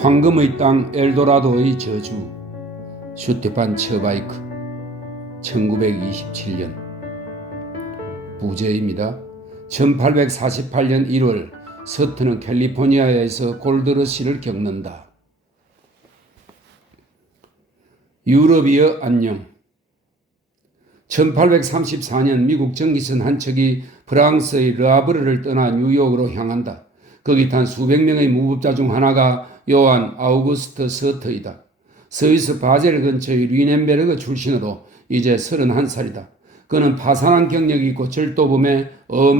황금의 땅 엘도라도의 저주 슈테판 처바이크 1927년 부제입니다. 1848년 1월 서트는 캘리포니아에서 골드러시를 겪는다. 유럽이여 안녕. 1834년 미국 전기선 한 척이 프랑스의 르아브르를 떠나 뉴욕으로 향한다. 거기 탄 수백 명의 무법자 중 하나가 요한 아우구스트 서트이다. 스위스 바젤 근처의 류넨베르그 출신으로 이제 31살이다. 그는 파산한 경력이 있고 절도범의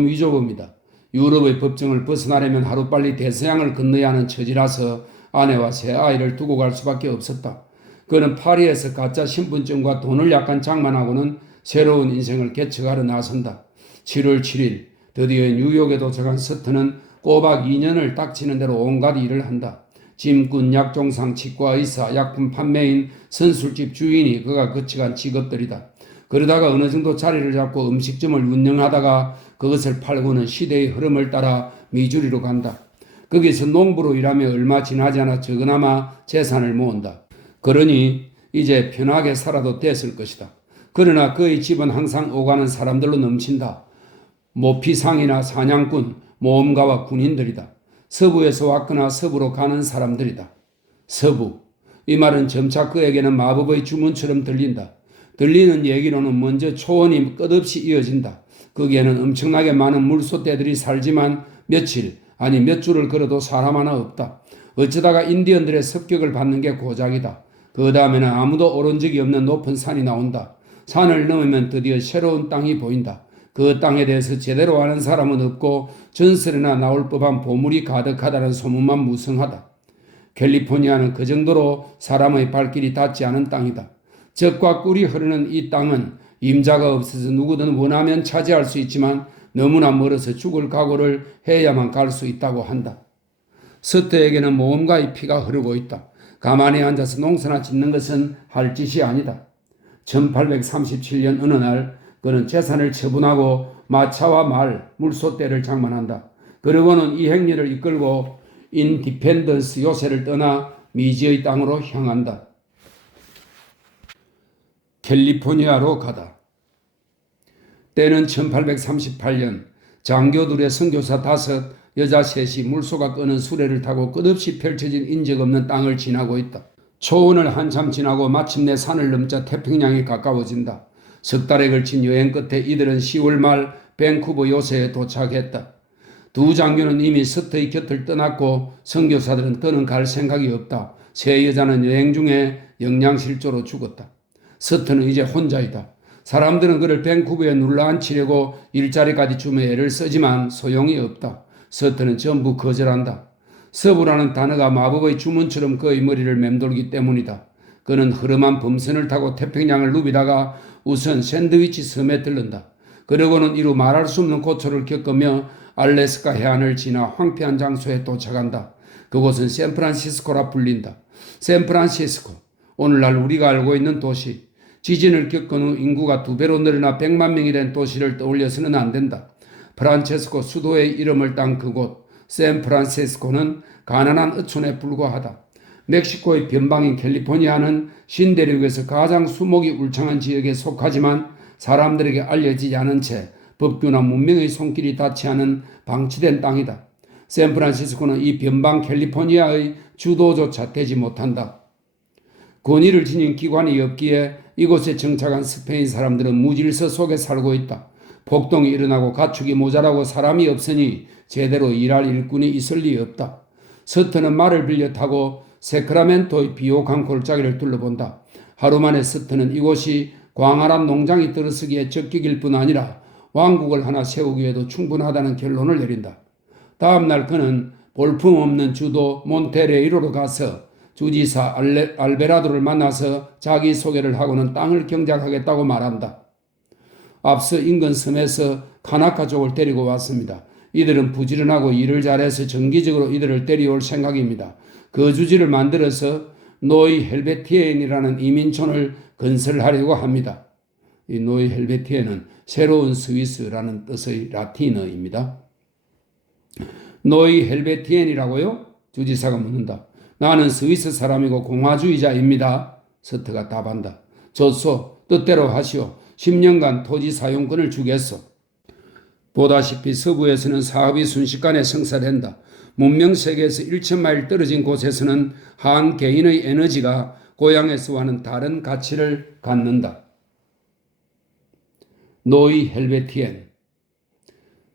위조범이다. 유럽의 법정을 벗어나려면 하루빨리 대서양을 건너야 하는 처지라서 아내와 세 아이를 두고 갈 수밖에 없었다. 그는 파리에서 가짜 신분증과 돈을 약간 장만하고는 새로운 인생을 개척하러 나선다. 7월 7일 드디어 뉴욕에 도착한 서트는 꼬박 2년을 닥치는 대로 온갖 일을 한다. 짐꾼, 약종상, 치과의사, 약품 판매인, 선술집 주인이 그가 거쳐간 직업들이다. 그러다가 어느 정도 자리를 잡고 음식점을 운영하다가 그것을 팔고는 시대의 흐름을 따라 미주리로 간다. 거기서 농부로 일하며 얼마 지나지 않아 적으나마 재산을 모은다. 그러니 이제 편하게 살아도 됐을 것이다. 그러나 그의 집은 항상 오가는 사람들로 넘친다. 모피상이나 사냥꾼, 모험가와 군인들이다. 서부에서 왔거나 서부로 가는 사람들이다. 서부. 이 말은 점차 그에게는 마법의 주문처럼 들린다. 들리는 얘기로는 먼저 초원이 끝없이 이어진다. 거기에는 엄청나게 많은 물소떼들이 살지만 며칠, 아니 몇 줄을 걸어도 사람 하나 없다. 어쩌다가 인디언들의 습격을 받는 게 고작이다. 그 다음에는 아무도 오른 적이 없는 높은 산이 나온다. 산을 넘으면 드디어 새로운 땅이 보인다. 그 땅에 대해서 제대로 아는 사람은 없고 전설에나 나올 법한 보물이 가득하다는 소문만 무성하다. 캘리포니아는 그 정도로 사람의 발길이 닿지 않은 땅이다. 적과 꿀이 흐르는 이 땅은 임자가 없어서 누구든 원하면 차지할 수 있지만 너무나 멀어서 죽을 각오를 해야만 갈 수 있다고 한다. 서트에게는 모험가의 피가 흐르고 있다. 가만히 앉아서 농사나 짓는 것은 할 짓이 아니다. 1837년 어느 날 그는 재산을 처분하고 마차와 말, 물소떼를 장만한다. 그러고는 이 행렬을 이끌고 인디펜던스 요새를 떠나 미지의 땅으로 향한다. 캘리포니아로 가다. 때는 1838년 장교들의 선교사 5, 여자 3이 물소가 끄는 수레를 타고 끝없이 펼쳐진 인적 없는 땅을 지나고 있다. 초원을 한참 지나고 마침내 산을 넘자 태평양이 가까워진다. 석 달에 걸친 여행 끝에 이들은 10월 말 밴쿠버 요새에 도착했다. 두 장교는 이미 서트의 곁을 떠났고 선교사들은 더는 갈 생각이 없다. 세 여자는 여행 중에 영양실조로 죽었다. 서트는 이제 혼자이다. 사람들은 그를 밴쿠버에 눌러앉히려고 일자리까지 주며 애를 쓰지만 소용이 없다. 서트는 전부 거절한다. 서부라는 단어가 마법의 주문처럼 그의 머리를 맴돌기 때문이다. 그는 흐름한 범선을 타고 태평양을 누비다가 우선 샌드위치 섬에 들른다. 그러고는 이루 말할 수 없는 고초를 겪으며 알래스카 해안을 지나 황폐한 장소에 도착한다. 그곳은 샌프란시스코라 불린다. 샌프란시스코, 오늘날 우리가 알고 있는 도시. 지진을 겪은 후 인구가 2배로 늘어나 100만 명이 된 도시를 떠올려서는 안 된다. 프란체스코 수도의 이름을 딴 그곳 샌프란시스코는 가난한 어촌에 불과하다. 멕시코의 변방인 캘리포니아는 신대륙에서 가장 수목이 울창한 지역에 속하지만 사람들에게 알려지지 않은 채 법규나 문명의 손길이 닿지 않은 방치된 땅이다. 샌프란시스코는 이 변방 캘리포니아의 주도조차 되지 못한다. 권위를 지닌 기관이 없기에 이곳에 정착한 스페인 사람들은 무질서 속에 살고 있다. 폭동이 일어나고 가축이 모자라고 사람이 없으니 제대로 일할 일꾼이 있을 리 없다. 서트는 말을 빌려 타고 세크라멘토의 비옥한 골짜기를 둘러본다. 하루 만에 서트는 이곳이 광활한 농장이 들어서기에 적격일 뿐 아니라 왕국을 하나 세우기에도 충분하다는 결론을 내린다. 다음 날 그는 볼품없는 주도 몬테레이로로 가서 주지사 알베라도를 만나서 자기소개를 하고는 땅을 경작하겠다고 말한다. 앞서 인근 섬에서 카나카족을 데리고 왔습니다. 이들은 부지런하고 일을 잘해서 정기적으로 이들을 데려올 생각입니다. 거주지를 만들어서 노이 헬베티엔이라는 이민촌을 건설하려고 합니다. 이 노이 헬베티엔은 새로운 스위스라는 뜻의 라틴어입니다. 노이 헬베티엔이라고요? 주지사가 묻는다. 나는 스위스 사람이고 공화주의자입니다. 서트가 답한다. 좋소. 뜻대로 하시오. 10년간 토지 사용권을 주겠소. 보다시피 서부에서는 사업이 순식간에 성사된다. 문명 세계에서 1,000마일 떨어진 곳에서는 한 개인의 에너지가 고향에서와는 다른 가치를 갖는다. 노이 헬베티엔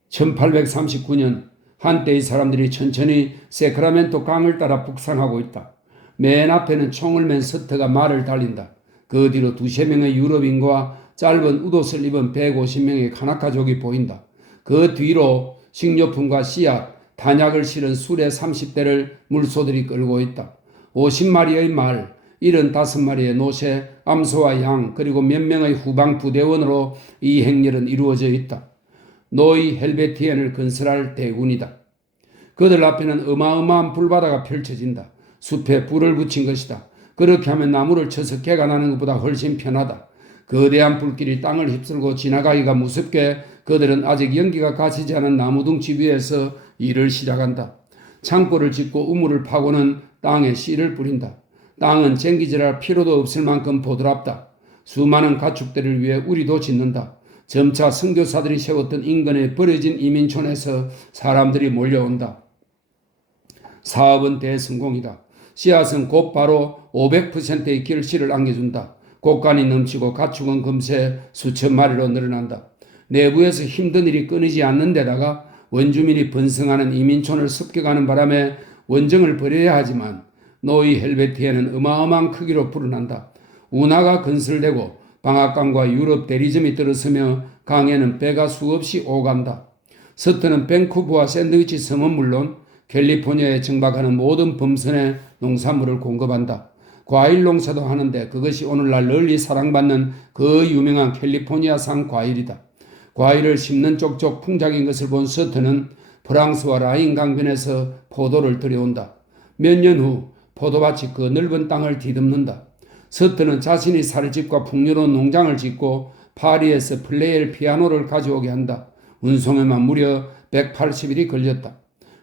1839년 한때의 사람들이 천천히 세크라멘토 강을 따라 북상하고 있다. 맨 앞에는 총을 맨 서트가 말을 달린다. 그 뒤로 두세 명의 유럽인과 짧은 웃옷을 입은 150명의 카나카족이 보인다. 그 뒤로 식료품과 씨앗, 단약을 실은 수레 30대를 물소들이 끌고 있다. 50마리의 말, 75마리의 노새, 암소와 양, 그리고 몇 명의 후방 부대원으로 이 행렬은 이루어져 있다. 노이 헬베티엔을 건설할 대군이다. 그들 앞에는 어마어마한 불바다가 펼쳐진다. 숲에 불을 붙인 것이다. 그렇게 하면 나무를 쳐서 개가 나는 것보다 훨씬 편하다. 거대한 불길이 땅을 휩쓸고 지나가기가 무섭게 그들은 아직 연기가 가시지 않은 나무둥지 위에서 일을 시작한다. 창고를 짓고 우물을 파고는 땅에 씨를 뿌린다. 땅은 쟁기질할 필요도 없을 만큼 보드랍다. 수많은 가축들을 위해 우리도 짓는다. 점차 선교사들이 세웠던 인근의 버려진 이민촌에서 사람들이 몰려온다. 사업은 대성공이다. 씨앗은 곧바로 500%의 결실을 안겨준다. 곡간이 넘치고 가축은 금세 수천 마리로 늘어난다. 내부에서 힘든 일이 끊이지 않는 데다가 원주민이 번성하는 이민촌을 습격하는 바람에 원정을 벌여야 하지만 노이 헬베티에는 어마어마한 크기로 불어난다. 운하가 건설되고 방앗간과 유럽 대리점이 들어서며 강에는 배가 수없이 오간다. 서트는 밴쿠버와 샌드위치 섬은 물론 캘리포니아에 정박하는 모든 범선에 농산물을 공급한다. 과일 농사도 하는데 그것이 오늘날 널리 사랑받는 그 유명한 캘리포니아산 과일이다. 과일을 심는 쪽쪽 풍작인 것을 본 서트는 프랑스와 라인 강변에서 포도를 들여온다. 몇 년 후 포도밭이 그 넓은 땅을 뒤덮는다. 서트는 자신이 살 집과 풍요로운 농장을 짓고 파리에서 플레이엘 피아노를 가져오게 한다. 운송에만 무려 180일이 걸렸다.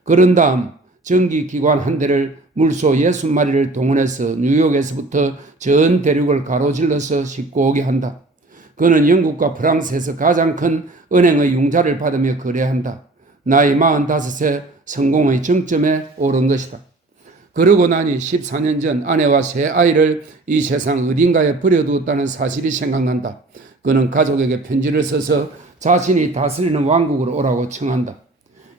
그런 다음 전기기관 한 대를 물소 60마리를 동원해서 뉴욕에서부터 전 대륙을 가로질러서 싣고 오게 한다. 그는 영국과 프랑스에서 가장 큰 은행의 융자를 받으며 거래한다. 나이 45세 성공의 정점에 오른 것이다. 그러고 나니 14년 전 아내와 세 아이를 이 세상 어딘가에 버려두었다는 사실이 생각난다. 그는 가족에게 편지를 써서 자신이 다스리는 왕국으로 오라고 청한다.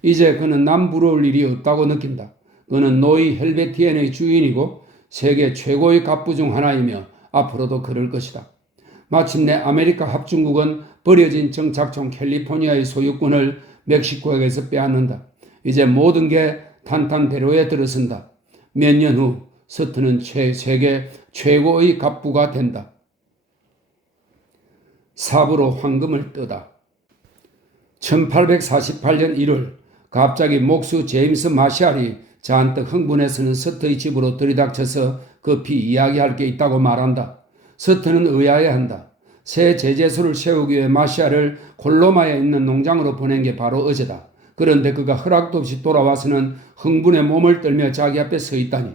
이제 그는 남 부러울 일이 없다고 느낀다. 그는 노이 헬베티엔의 주인이고 세계 최고의 갑부 중 하나이며 앞으로도 그럴 것이다. 마침내 아메리카 합중국은 버려진 정착촌 캘리포니아의 소유권을 멕시코에게서 빼앗는다. 이제 모든 게 탄탄대로에 들어선다. 몇 년 후 서트는 세계 최고의 갑부가 된다. 삽으로 황금을 뜨다. 1848년 1월 갑자기 목수 제임스 마샬이 잔뜩 흥분해서는 서트의 집으로 들이닥쳐서 급히 이야기할 게 있다고 말한다. 서트는 의아해한다. 새 제재소를 세우기 위해 마샬을 콜로마에 있는 농장으로 보낸 게 바로 어제다. 그런데 그가 허락도 없이 돌아와서는 흥분에 몸을 떨며 자기 앞에 서 있다니.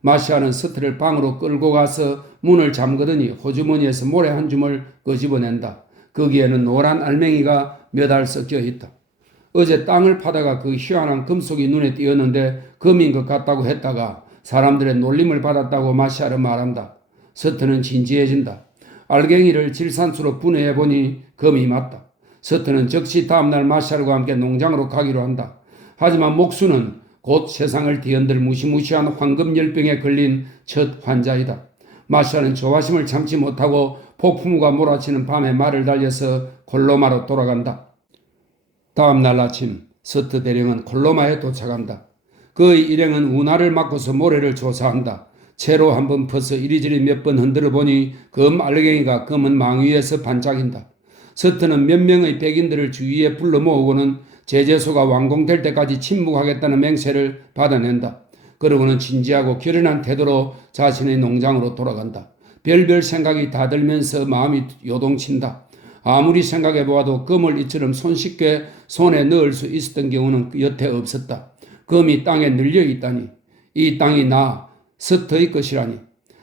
마샬은 서트를 방으로 끌고 가서 문을 잠그더니 호주머니에서 모래 한 줌을 끄집어낸다. 거기에는 노란 알맹이가 몇 알 섞여 있다. 어제 땅을 파다가 그 희한한 금속이 눈에 띄었는데 금인 것 같다고 했다가 사람들의 놀림을 받았다고 마샬은 말한다. 서트는 진지해진다. 알갱이를 질산수로 분해해보니 금이 맞다. 서트는 즉시 다음날 마샬과 함께 농장으로 가기로 한다. 하지만 목수는 곧 세상을 뒤흔들 무시무시한 황금열병에 걸린 첫 환자이다. 마샬은 조바심을 참지 못하고 폭풍우가 몰아치는 밤에 말을 달려서 콜로마로 돌아간다. 다음날 아침 서트 대령은 콜로마에 도착한다. 그의 일행은 운하를 막고서 모래를 조사한다. 채로 한번 퍼서 이리저리 몇 번 흔들어 보니 금 알갱이가 검은 망 위에서 반짝인다. 서트는 몇 명의 백인들을 주위에 불러 모으고는 제재소가 완공될 때까지 침묵하겠다는 맹세를 받아낸다. 그러고는 진지하고 결연한 태도로 자신의 농장으로 돌아간다. 별별 생각이 다 들면서 마음이 요동친다. 아무리 생각해보아도 금을 이처럼 손쉽게 손에 넣을 수 있었던 경우는 여태 없었다. 금이 땅에 늘려 있다니. 이 땅이 나 서터의 것이라니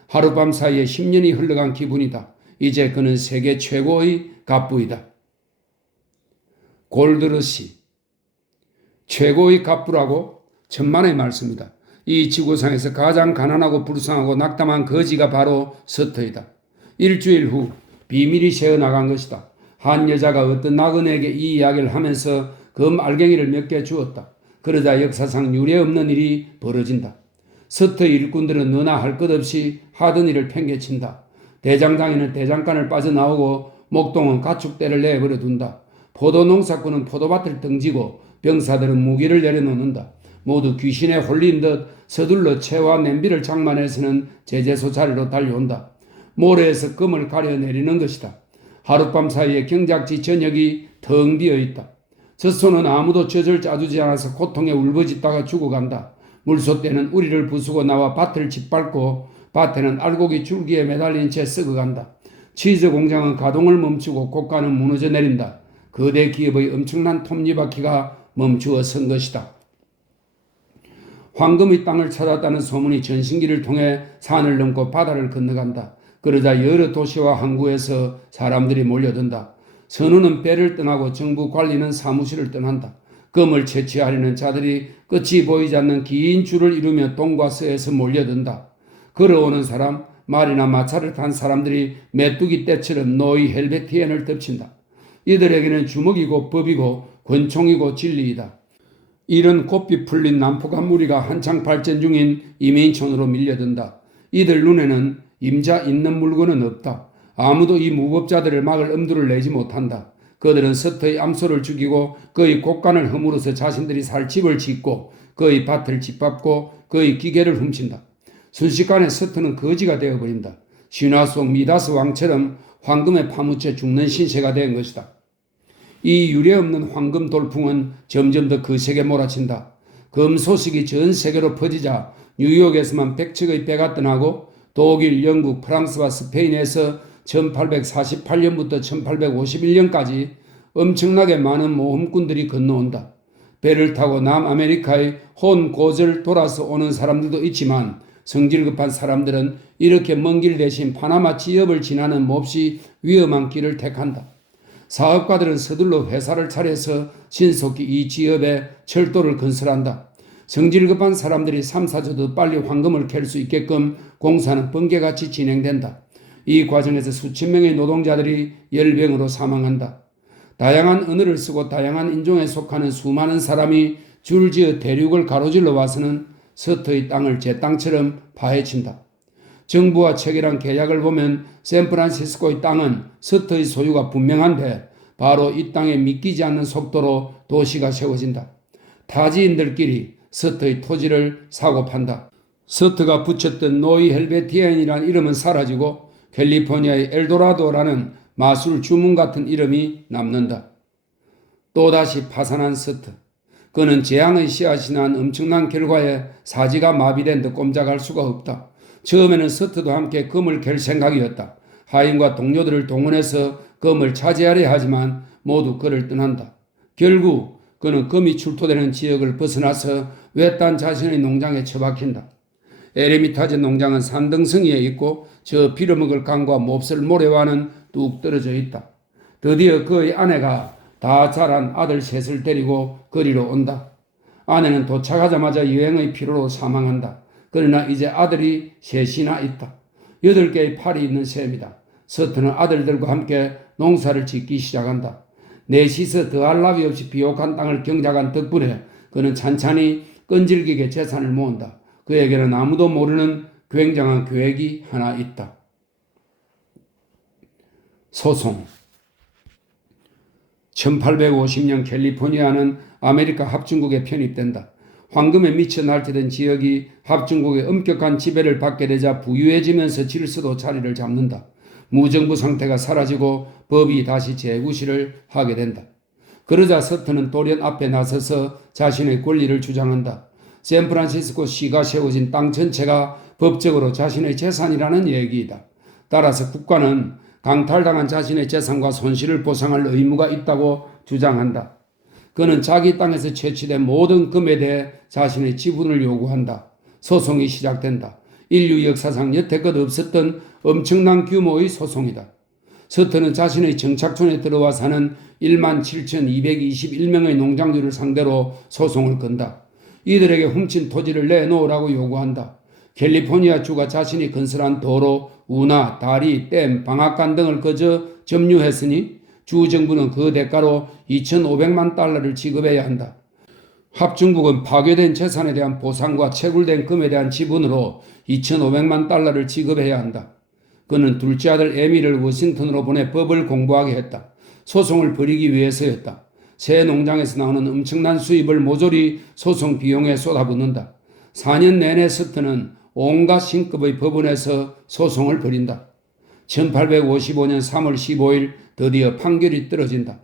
하룻밤 사이에 10년이 흘러간 기분이다. 이제 그는 세계 최고의 갑부이다. 골드러시 최고의 갑부라고 천만의 말씀이다. 이 지구상에서 가장 가난하고 불쌍하고 낙담한 거지가 바로 서터이다. 일주일 후 비밀이 새어나간 것이다. 한 여자가 어떤 나그네에게 이 이야기를 하면서 금 알갱이를 몇 개 주었다. 그러자 역사상 유례없는 일이 벌어진다. 서터의 일꾼들은 너나 할 것 없이 하던 일을 팽개친다. 대장장이는 대장간을 빠져나오고 목동은 가축대를 내버려 둔다. 포도농사꾼은 포도밭을 등지고 병사들은 무기를 내려놓는다. 모두 귀신에 홀린 듯 서둘러 채와 냄비를 장만해서는 제재소 자리로 달려온다. 모래에서 금을 가려내리는 것이다. 하룻밤 사이에 경작지 전역이 텅 비어있다. 젖소는 아무도 젖을 짜주지 않아서 고통에 울부짖다가 죽어간다. 물소떼는 우리를 부수고 나와 밭을 짓밟고 밭에는 알고기 줄기에 매달린 채 썩어간다. 치즈 공장은 가동을 멈추고 고가는 무너져 내린다. 거대 기업의 엄청난 톱니바퀴가 멈추어 선 것이다. 황금의 땅을 찾았다는 소문이 전신기를 통해 산을 넘고 바다를 건너간다. 그러자 여러 도시와 항구에서 사람들이 몰려든다. 선우는 배를 떠나고 정부 관리는 사무실을 떠난다. 금을 채취하려는 자들이 끝이 보이지 않는 긴 줄을 이루며 동과 서에서 몰려든다. 걸어오는 사람, 말이나 마차를 탄 사람들이 메뚜기 떼처럼 노이 헬베티엔을 덮친다. 이들에게는 주먹이고 법이고 권총이고 진리이다. 이런 곱비 풀린 난폭한 무리가 한창 발전 중인 이민촌으로 밀려든다. 이들 눈에는 임자 있는 물건은 없다. 아무도 이 무법자들을 막을 엄두를 내지 못한다. 그들은 서터의 암소를 죽이고 그의 곡간을 허물어서 자신들이 살 집을 짓고 그의 밭을 짓밟고 그의 기계를 훔친다. 순식간에 서터는 거지가 되어버린다. 신화 속 미다스 왕처럼 황금에 파묻혀 죽는 신세가 된 것이다. 이 유례없는 황금 돌풍은 점점 더 거세게 몰아친다. 금 소식이 전 세계로 퍼지자 뉴욕에서만 100척의 배가 떠나고 독일, 영국, 프랑스와 스페인에서 1848년부터 1851년까지 엄청나게 많은 모험꾼들이 건너온다. 배를 타고 남아메리카의 혼고절 돌아서 오는 사람들도 있지만 성질 급한 사람들은 이렇게 먼 길 대신 파나마 지역을 지나는 몹시 위험한 길을 택한다. 사업가들은 서둘러 회사를 차려서 신속히 이 지역에 철도를 건설한다. 성질 급한 사람들이 3, 4조 더 빨리 황금을 캘 수 있게끔 공사는 번개같이 진행된다. 이 과정에서 수천 명의 노동자들이 열병으로 사망한다. 다양한 언어를 쓰고 다양한 인종에 속하는 수많은 사람이 줄지어 대륙을 가로질러 와서는 서터의 땅을 제 땅처럼 파헤친다. 정부와 체결한 계약을 보면 샌프란시스코의 땅은 서터의 소유가 분명한데 바로 이 땅에 믿기지 않는 속도로 도시가 세워진다. 타지인들끼리 서터의 토지를 사고 판다. 서터가 붙였던 노이 헬베티엔이라는 이름은 사라지고 캘리포니아의 엘도라도라는 마술 주문 같은 이름이 남는다. 또다시 파산한 서터. 그는 재앙의 씨앗이 난 엄청난 결과에 사지가 마비된 듯 꼼짝할 수가 없다. 처음에는 서터도 함께 금을 캘 생각이었다. 하인과 동료들을 동원해서 금을 차지하려 하지만 모두 그를 떠난다. 결국 그는 금이 출토되는 지역을 벗어나서 외딴 자신의 농장에 처박힌다. 에레미타즈 농장은 산등성이에 있고 저 빌어먹을 강과 몹쓸 모래와는 뚝 떨어져 있다. 드디어 그의 아내가 다 자란 아들 셋을 데리고 거리로 온다. 아내는 도착하자마자 여행의 피로로 사망한다. 그러나 이제 아들이 셋이나 있다. 8개의 팔이 있는 셈이다. 서터는 아들들과 함께 농사를 짓기 시작한다. 넷이서 더할 나위 없이 비옥한 땅을 경작한 덕분에 그는 찬찬히 끈질기게 재산을 모은다. 그에게는 아무도 모르는 굉장한 계획이 하나 있다. 소송. 1850년 캘리포니아는 아메리카 합중국에 편입된다. 황금에 미쳐 날뛰던 지역이 합중국의 엄격한 지배를 받게 되자 부유해지면서 질서도 자리를 잡는다. 무정부 상태가 사라지고 법이 다시 재구시를 하게 된다. 그러자 서터는 돌연 앞에 나서서 자신의 권리를 주장한다. 샌프란시스코 시가 세워진 땅 전체가 법적으로 자신의 재산이라는 얘기이다. 따라서 국가는 강탈당한 자신의 재산과 손실을 보상할 의무가 있다고 주장한다. 그는 자기 땅에서 채취된 모든 금에 대해 자신의 지분을 요구한다. 소송이 시작된다. 인류 역사상 여태껏 없었던 엄청난 규모의 소송이다. 서터는 자신의 정착촌에 들어와 사는 17,221명의 농장주를 상대로 소송을 건다. 이들에게 훔친 토지를 내놓으라고 요구한다. 캘리포니아 주가 자신이 건설한 도로, 운하, 다리, 댐, 방앗간 등을 그저 점유했으니 주 정부는 그 대가로 2,500만 달러를 지급해야 한다. 합중국은 파괴된 재산에 대한 보상과 채굴된 금에 대한 지분으로 2,500만 달러를 지급해야 한다. 그는 둘째 아들 에밀을 워싱턴으로 보내 법을 공부하게 했다. 소송을 벌이기 위해서였다. 새 농장에서 나오는 엄청난 수입을 모조리 소송 비용에 쏟아붓는다. 4년 내내 서터는 온갖 신급의 법원에서 소송을 벌인다. 1855년 3월 15일 드디어 판결이 떨어진다.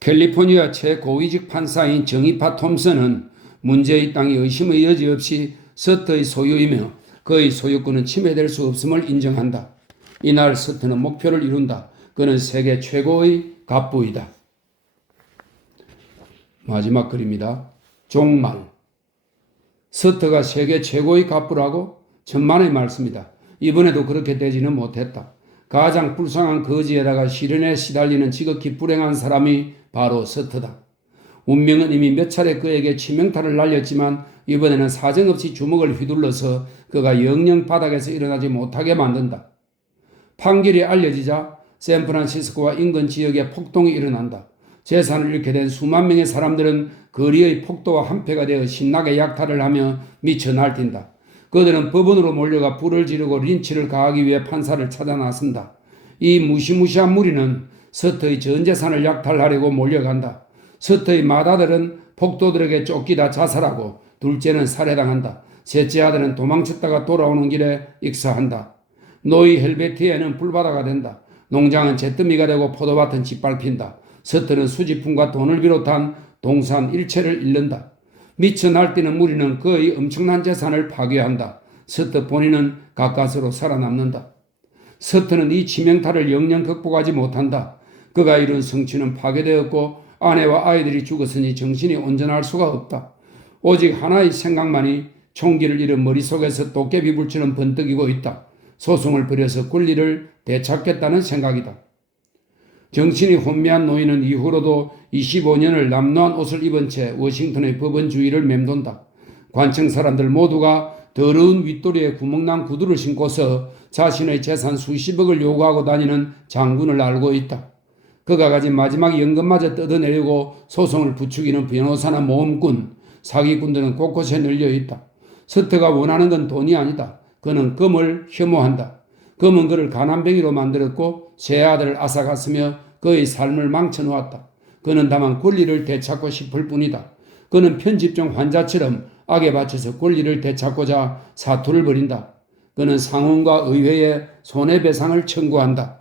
캘리포니아 최고위직 판사인 정의파 톰슨은 문제의 땅이 의심의 여지 없이 서터의 소유이며 그의 소유권은 침해될 수 없음을 인정한다. 이날 서터는 목표를 이룬다. 그는 세계 최고의 갑부이다. 마지막 글입니다. 종말. 서터가 세계 최고의 갑부라고? 천만의 말씀이다. 이번에도 그렇게 되지는 못했다. 가장 불쌍한 거지에다가 시련에 시달리는 지극히 불행한 사람이 바로 서터다. 운명은 이미 몇 차례 그에게 치명타를 날렸지만 이번에는 사정없이 주먹을 휘둘러서 그가 영영 바닥에서 일어나지 못하게 만든다. 판결이 알려지자 샌프란시스코와 인근 지역에 폭동이 일어난다. 재산을 잃게 된 수만 명의 사람들은 거리의 폭도와 한패가 되어 신나게 약탈을 하며 미쳐 날뛴다. 그들은 법원으로 몰려가 불을 지르고 린치를 가하기 위해 판사를 찾아 나선다. 이 무시무시한 무리는 서터의 전 재산을 약탈하려고 몰려간다. 서터의 맏아들은 폭도들에게 쫓기다 자살하고 둘째는 살해당한다. 셋째 아들은 도망쳤다가 돌아오는 길에 익사한다. 노이 헬베티에는 불바다가 된다. 농장은 잿더미가 되고 포도밭은 짓밟힌다. 서터는 수지품과 돈을 비롯한 동산 일체를 잃는다. 미쳐 날뛰는 무리는 그의 엄청난 재산을 파괴한다. 서터 본인은 가까스로 살아남는다. 서터는 이 치명타를 영영 극복하지 못한다. 그가 이룬 성취는 파괴되었고 아내와 아이들이 죽었으니 정신이 온전할 수가 없다. 오직 하나의 생각만이 총기를 잃은 머릿속에서 도깨비 불처럼 번뜩이고 있다. 소송을 벌여서 권리를 되찾겠다는 생각이다. 정신이 혼미한 노인은 이후로도 25년을 남노한 옷을 입은 채 워싱턴의 법원 주위를 맴돈다. 관청 사람들 모두가 더러운 윗도리에 구멍난 구두를 신고서 자신의 재산 수십억을 요구하고 다니는 장군을 알고 있다. 그가 가진 마지막 연금마저 뜯어내려고 소송을 부추기는 변호사나 모험꾼, 사기꾼들은 곳곳에 널려 있다. 서터가 원하는 건 돈이 아니다. 그는 금을 혐오한다. 금은 그를 가난뱅이로 만들었고 세 아들을 앗아갔으며 그의 삶을 망쳐놓았다. 그는 다만 권리를 되찾고 싶을 뿐이다. 그는 편집종 환자처럼 악에 바쳐서 권리를 되찾고자 사투를 벌인다. 그는 상원과 의회에 손해배상을 청구한다.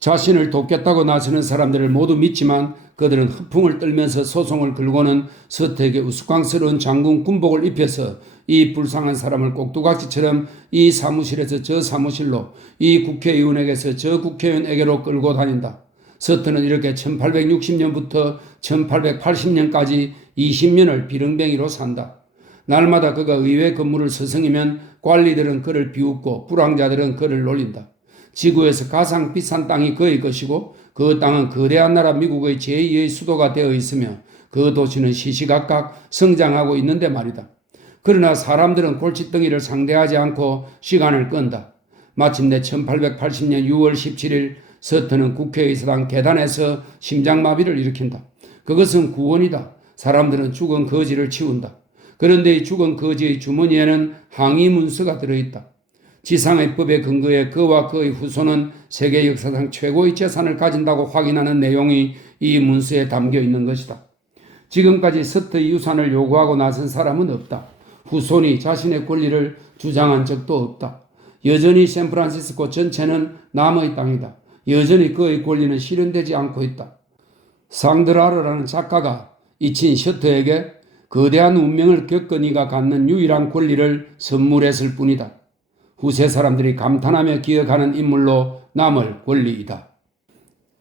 자신을 돕겠다고 나서는 사람들을 모두 믿지만 그들은 허풍을 떨면서 소송을 걸고는 서터에게 우스꽝스러운 장군 군복을 입혀서 이 불쌍한 사람을 꼭두각시처럼 이 사무실에서 저 사무실로, 이 국회의원에게서 저 국회의원에게로 끌고 다닌다. 서터는 이렇게 1860년부터 1880년까지 20년을 비릉뱅이로 산다. 날마다 그가 의회 근무를 서성이면 관리들은 그를 비웃고 불황자들은 그를 놀린다. 지구에서 가장 비싼 땅이 그의 것이고 그 땅은 거대한 나라 미국의 제2의 수도가 되어 있으며 그 도시는 시시각각 성장하고 있는데 말이다. 그러나 사람들은 골칫덩이를 상대하지 않고 시간을 끈다. 마침내 1880년 6월 17일 서터는 국회의사당 계단에서 심장마비를 일으킨다. 그것은 구원이다. 사람들은 죽은 거지를 치운다. 그런데 이 죽은 거지의 주머니에는 항의 문서가 들어있다. 지상의 법에 근거해 그와 그의 후손은 세계 역사상 최고의 재산을 가진다고 확인하는 내용이 이 문서에 담겨 있는 것이다. 지금까지 서터의 유산을 요구하고 나선 사람은 없다. 후손이 자신의 권리를 주장한 적도 없다. 여전히 샌프란시스코 전체는 남의 땅이다. 여전히 그의 권리는 실현되지 않고 있다. 상드라르라는 작가가 이친 서터에게 거대한 운명을 겪으니가 갖는 유일한 권리를 선물했을 뿐이다. 후세 사람들이 감탄하며 기억하는 인물로 남을 권리이다.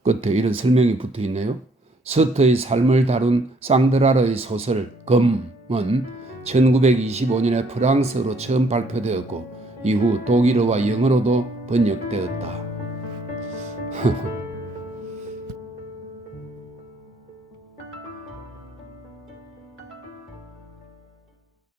끝에 이런 설명이 붙어 있네요. 서터의 삶을 다룬 상드라르의 소설 검은 1925년에 프랑스어로 처음 발표되었고 이후 독일어와 영어로도 번역되었다.